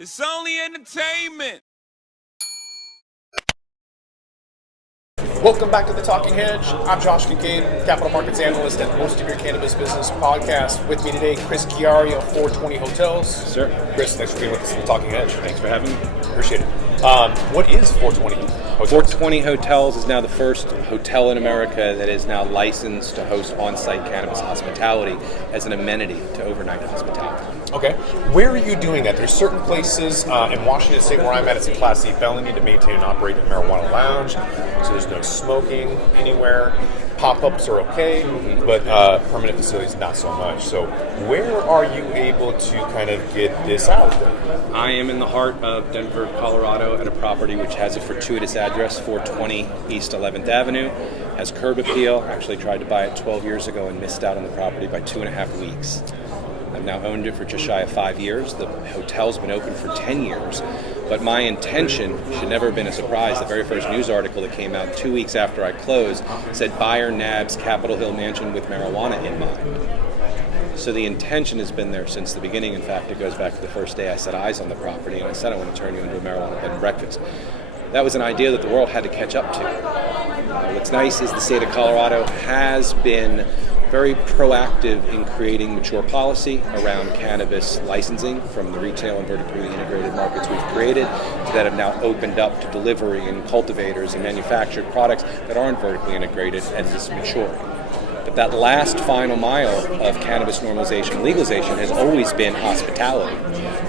It's only entertainment. Welcome back to the Talking Hedge. I'm Josh Kincaid, capital markets analyst and host of your Cannabis Business podcast. With me today, Chris Chiari of 420 Hotels. Sir. Chris, thanks for being with us on the Talking Hedge. Thanks for having me. Appreciate it. What is 420 Hotels? 420 Hotels is now the first hotel in America that is now licensed to host on-site cannabis hospitality as an amenity to overnight hospitality. Okay. Where are you doing that? There's certain places in Washington State where I'm at, it's a Class C felony to maintain and operate a marijuana lounge. So there's no smoking anywhere. Pop-ups are okay, but permanent facilities not so much. So where are you able to kind of get this out there? I am in the heart of Denver, Colorado at a property which has a fortuitous address, 420 East 11th Avenue. Has curb appeal. Actually tried to buy it 12 years ago and missed out on the property by 2.5 weeks. I've now owned it for just shy of 5 years. The hotel's been open for 10 years. But my intention should never have been a surprise. The very first news article that came out 2 weeks after I closed said buyer nabs Capitol Hill mansion with marijuana in mind. So the intention has been there since the beginning. In fact, it goes back to the first day I set eyes on the property and I said I want to turn you into a marijuana bed and breakfast. That was an idea that the world had to catch up to. What's nice is the state of Colorado has been very proactive in creating mature policy around cannabis licensing from the retail and vertically integrated markets we've created that have now opened up to delivery and cultivators and manufactured products that aren't vertically integrated and is maturing. But that last final mile of cannabis normalization and legalization has always been hospitality,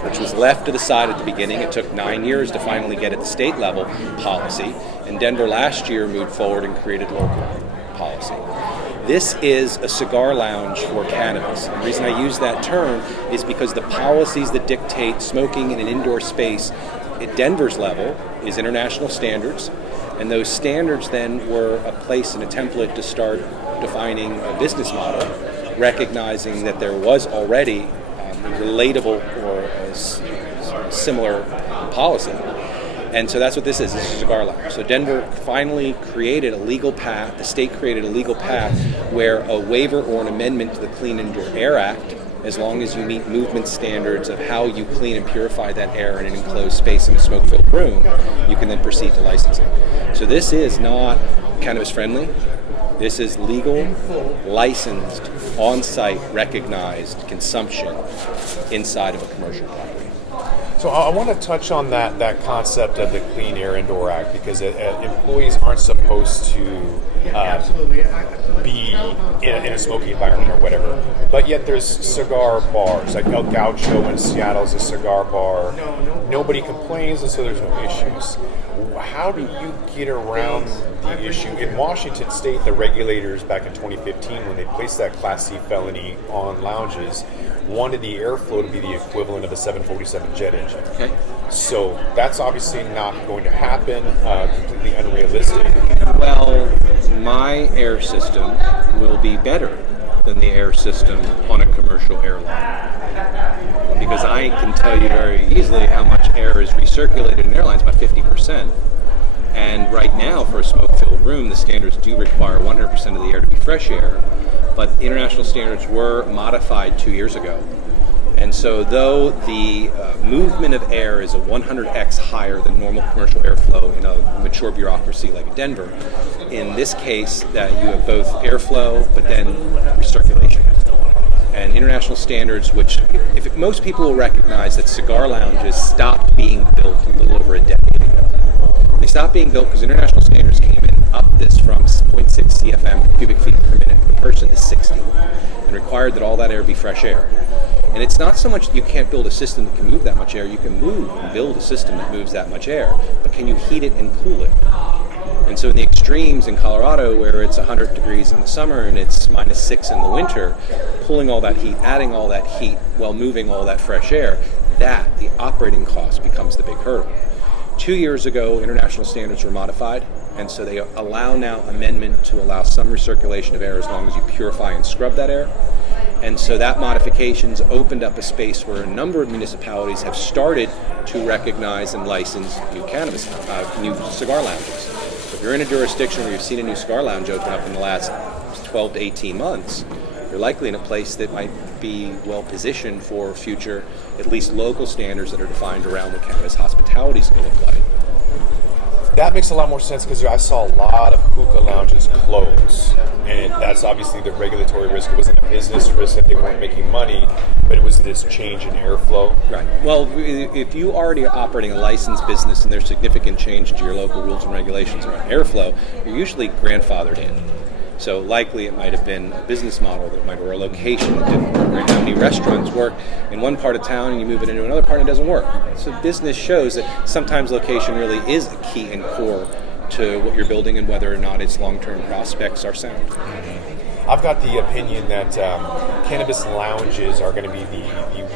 which was left to the side at the beginning. It took 9 years to finally get at the state level policy, and Denver last year moved forward and created local policy. This is a cigar lounge for cannabis. And the reason I use that term is because the policies that dictate smoking in an indoor space at Denver's level is international standards, and those standards then were a place and a template to start defining a business model, recognizing that there was already relatable or a similar policy. And so that's what this is. This is a cigar lounge. So Denver finally created a legal path, the state created a legal path where a waiver or an amendment to the Clean Indoor Air Act, as long as you meet movement standards of how you clean and purify that air in an enclosed space in a smoke-filled room, you can then proceed to licensing. So this is not cannabis friendly. This is legal, licensed, on-site, recognized consumption inside of a commercial property. So I want to touch on that concept of the Clean Air Indoor Act, because employees aren't supposed to be in a smoky environment or whatever. But yet there's cigar bars, like El Gaucho in Seattle is a cigar bar. Nobody complains, and so there's no issues. How do you get around the issue? In Washington State, the regulators back in 2015, when they placed that Class C felony on lounges, wanted the airflow to be the equivalent of a 747 jet engine. Okay. So that's obviously not going to happen, completely unrealistic. Well, my air system will be better than the air system on a commercial airline. Because I can tell you very easily how much air is recirculated in airlines, about 50%. And right now, for a smoke-filled room, the standards do require 100% of the air to be fresh air. But international standards were modified 2 years ago. And so though the movement of air is a 100x higher than normal commercial airflow in a mature bureaucracy like Denver, in this case that you have both airflow but then recirculation. And international standards, which most people will recognize that cigar lounges stopped being built a little over a decade ago. They stopped being built because international standards came in, upped this from 0.6 CFM cubic feet per minute per person to 60, and required that all that air be fresh air. And it's not so much that you can't build a system that can move that much air. You can move and build a system that moves that much air, but can you heat it and cool it? And so in the extremes in Colorado, where it's 100 degrees in the summer and it's -6 in the winter, pulling all that heat, adding all that heat while moving all that fresh air, the operating cost becomes the big hurdle. 2 years ago, international standards were modified, and so they allow now amendment to allow some recirculation of air as long as you purify and scrub that air. And so that modifications opened up a space where a number of municipalities have started to recognize and license new cigar lounges. So if you're in a jurisdiction where you've seen a new cigar lounge open up in the last 12 to 18 months, You're likely in a place that might be well positioned for future, at least local standards that are defined around what cannabis hospitality is going to look like. That makes a lot more sense because I saw a lot of hookah lounges close, and that's obviously the regulatory risk. It wasn't a business risk that they weren't making money, but it was this change in airflow. Right. Well, if you already are operating a licensed business and there's significant change to your local rules and regulations around airflow, you're usually grandfathered in. So likely it might have been a business model that might, or a location that didn't work. Right? How many restaurants work in one part of town and you move it into another part and it doesn't work. So business shows that sometimes location really is a key and core to what you're building and whether or not its long-term prospects are sound. I've got the opinion that cannabis lounges are going to be the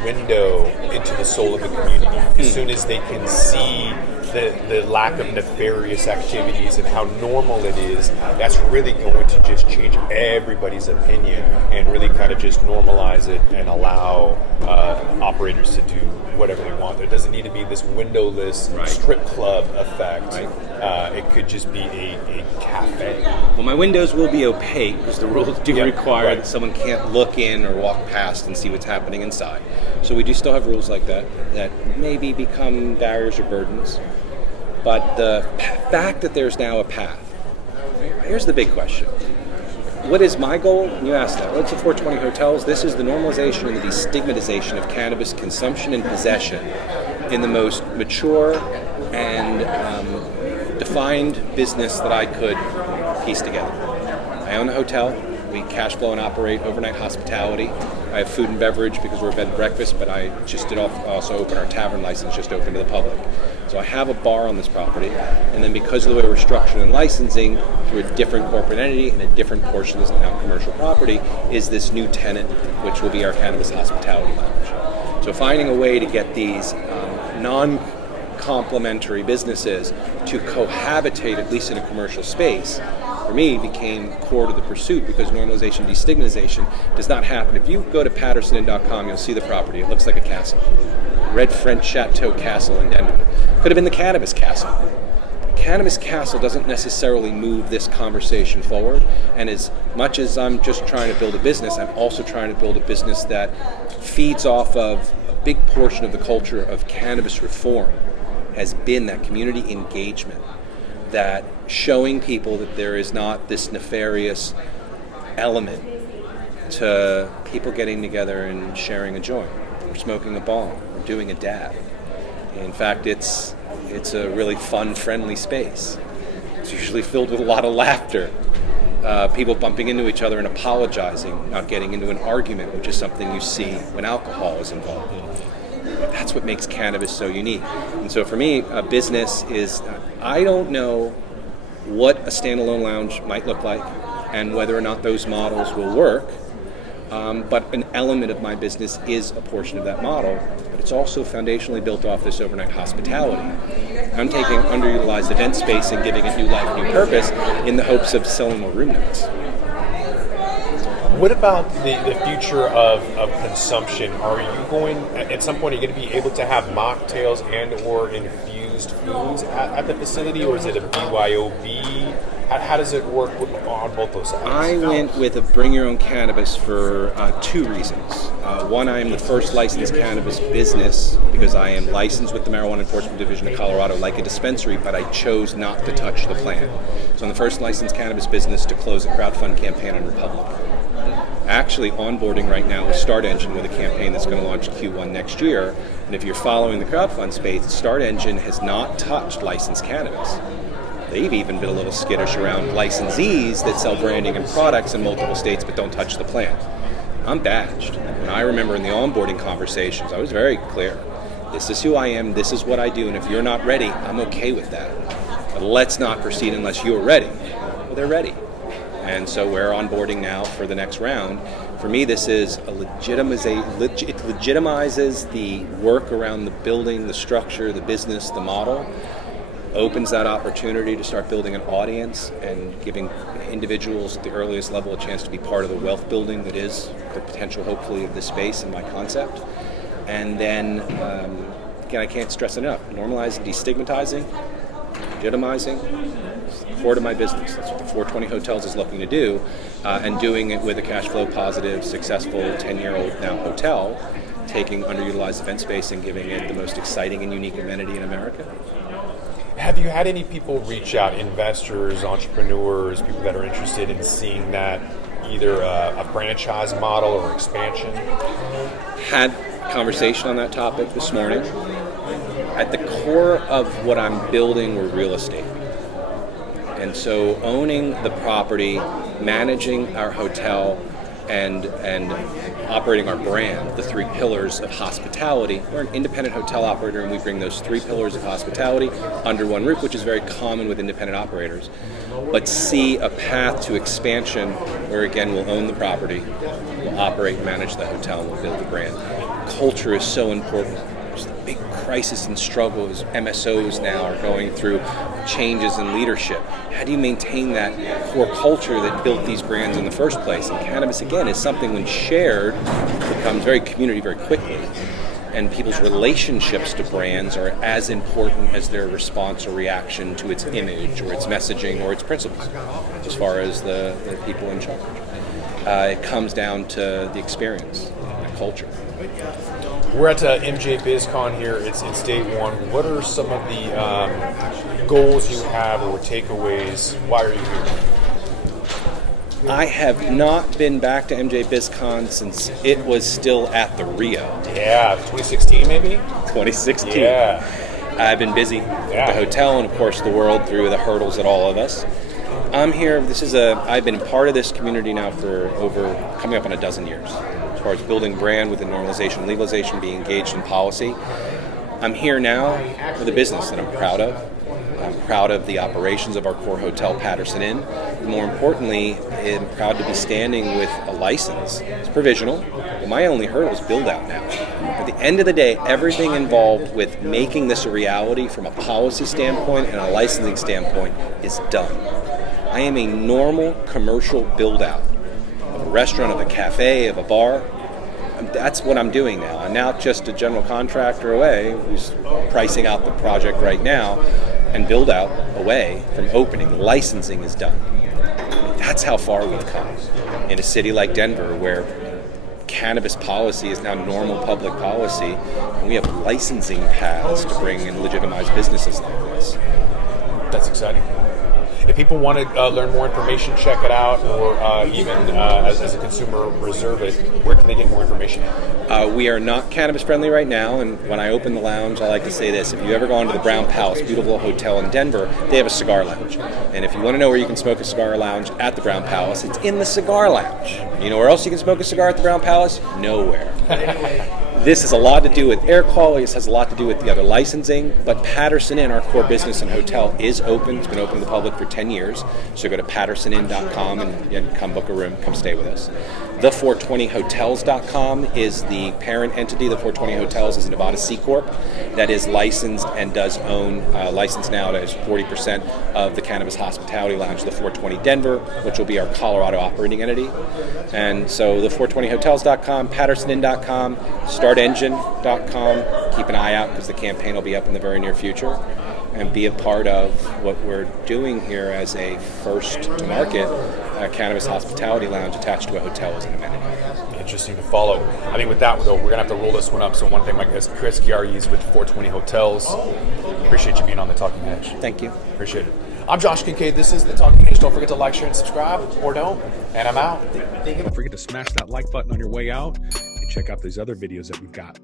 window into the soul of the community. As soon as they can see the lack of nefarious activities and how normal it is, that's really going to just change everybody's opinion and really kind of just normalize it and allow operators to do whatever they want. There doesn't need to be this windowless strip club effect. Right. It could just be a cafe. Well, my windows will be opaque because the rules do require that someone can't look in or walk past and see what's happening inside. So we do still have rules like that maybe become barriers or burdens. But the fact that there's now a path, here's the big question. What is my goal? You asked that. What's the 420 hotels? This is the normalization and the destigmatization of cannabis consumption and possession in the most mature and defined business that I could piece together. I own a hotel. We cash flow and operate overnight hospitality. I have food and beverage because we're a bed and breakfast, but I just did also open our tavern license, just open to the public. So I have a bar on this property, and then because of the way we're structured in licensing, through a different corporate entity and a different portion of this now commercial property, is this new tenant, which will be our cannabis hospitality lounge. So finding a way to get these non-complementary businesses to cohabitate, at least in a commercial space, for me, became core to the pursuit because normalization, destigmatization does not happen. If you go to pattersoninn.com, you'll see the property. It looks like a castle. Red French Chateau Castle in Denver. Could have been the Cannabis Castle. Cannabis Castle doesn't necessarily move this conversation forward, and as much as I'm just trying to build a business, I'm also trying to build a business that feeds off of a big portion of the culture of cannabis reform has been that community engagement, that showing people that there is not this nefarious element to people getting together and sharing a joint, or smoking a bong, or doing a dab. In fact, it's a really fun, friendly space. It's usually filled with a lot of laughter, people bumping into each other and apologizing, not getting into an argument, which is something you see when alcohol is involved. That's what makes cannabis so unique. And so for me, a business is, I don't know what a standalone lounge might look like and whether or not those models will work, but an element of my business is a portion of that model, but it's also foundationally built off this overnight hospitality. I'm taking underutilized event space and giving it new life, new purpose in the hopes of selling more room nights. What about the future of consumption? Are you going, at some point, are you going to be able to have mocktails and or infused foods at the facility, or is it a BYOB? How does it work on both those sides? I went with a bring your own cannabis for two reasons. One, I am the first licensed cannabis business because I am licensed with the Marijuana Enforcement Division of Colorado like a dispensary, but I chose not to touch the plant. So I'm the first licensed cannabis business to close a crowdfund campaign on Republic. Actually onboarding right now with Start Engine with a campaign that's going to launch Q1 next year. And if you're following the crowdfund space, Start Engine has not touched licensed cannabis. They've even been a little skittish around licensees that sell branding and products in multiple states but don't touch the plant. I'm badged. And I remember in the onboarding conversations, I was very clear. This is who I am, this is what I do, and if you're not ready, I'm okay with that. But let's not proceed unless you're ready. Well, they're ready. And so we're onboarding now for the next round. For me, this is it legitimizes the work around the building, the structure, the business, the model, opens that opportunity to start building an audience and giving individuals at the earliest level a chance to be part of the wealth building that is the potential, hopefully, of this space and my concept. And then, again, I can't stress it enough, normalizing, destigmatizing, legitimizing, core to my business. That's what the 420 Hotels is looking to do, and doing it with a cash flow positive, successful 10-year-old now hotel, taking underutilized event space and giving it the most exciting and unique amenity in America. Have you had any people reach out, investors, entrepreneurs, people that are interested in seeing that, either a franchise model or expansion? Had conversation on that topic this morning. At the core of what I'm building, we're real estate. And so owning the property, managing our hotel, and operating our brand, the three pillars of hospitality. We're an independent hotel operator, and we bring those three pillars of hospitality under one roof, which is very common with independent operators. But see a path to expansion where, again, we'll own the property, we'll operate and manage the hotel, and we'll build the brand. Culture is so important. There's the big crisis and struggle as MSOs now are going through changes in leadership. How do you maintain that core culture that built these brands in the first place? And cannabis, again, is something when shared becomes very community very quickly. And people's relationships to brands are as important as their response or reaction to its image or its messaging or its principles, as far as the people in charge. It comes down to the experience, the culture. We're at MJ BizCon here. It's day one. What are some of the goals you have or takeaways? Why are you here? I have not been back to MJ BizCon since it was still at the Rio. Yeah, 2016 maybe? 2016. Yeah. I've been busy at the hotel and, of course, the world through the hurdles that all of us. I'm here. I've been part of this community now for coming up on a dozen years. As far as building brand with the normalization and legalization, being engaged in policy. I'm here now with a business that I'm proud of. I'm proud of the operations of our core hotel, Patterson Inn. And more importantly, I'm proud to be standing with a license. It's provisional, but my only hurdle is build out now. At the end of the day, everything involved with making this a reality from a policy standpoint and a licensing standpoint is done. I am a normal commercial build out of a restaurant, of a cafe, of a bar. That's what I'm doing now. I'm not just a general contractor away who's pricing out the project right now and build out away from opening. Licensing is done. That's how far we've come in a city like Denver, where cannabis policy is now normal public policy, and we have licensing paths to bring and legitimize businesses like this. That's exciting. If people want to learn more information, check it out, or even as a consumer, reserve it, where can they get more information? We are not cannabis friendly right now, and when I open the lounge, I like to say this. If you've ever gone to the Brown Palace, beautiful hotel in Denver, they have a cigar lounge. And if you want to know where you can smoke a cigar lounge at the Brown Palace, it's in the cigar lounge. You know where else you can smoke a cigar at the Brown Palace? Nowhere. This has a lot to do with air quality. This has a lot to do with the other licensing. But Patterson Inn, our core business and hotel, is open. It's been open to the public for 10 years. So go to pattersoninn.com and come book a room, come stay with us. The420hotels.com is the parent entity. The 420 Hotels is a Nevada C Corp that is licensed and does own, licensed now as 40% of the Cannabis Hospitality Lounge, the 420 Denver, which will be our Colorado operating entity. And so the420hotels.com, pattersoninn.com, startengine.com. Keep an eye out because the campaign will be up in the very near future. And be a part of what we're doing here as a first-to-market cannabis hospitality lounge attached to a hotel as an amenity. Interesting to follow. I mean, with that, though, we're going to have to roll this one up. So one thing, my guest, Chris Chiari, is with 420 Hotels. Appreciate you being on The Talking Hedge. Thank you. Appreciate it. I'm Josh Kincaid. This is The Talking Hedge. Don't forget to like, share, and subscribe, or don't. And I'm out. Don't forget to smash that like button on your way out and check out these other videos that we've got.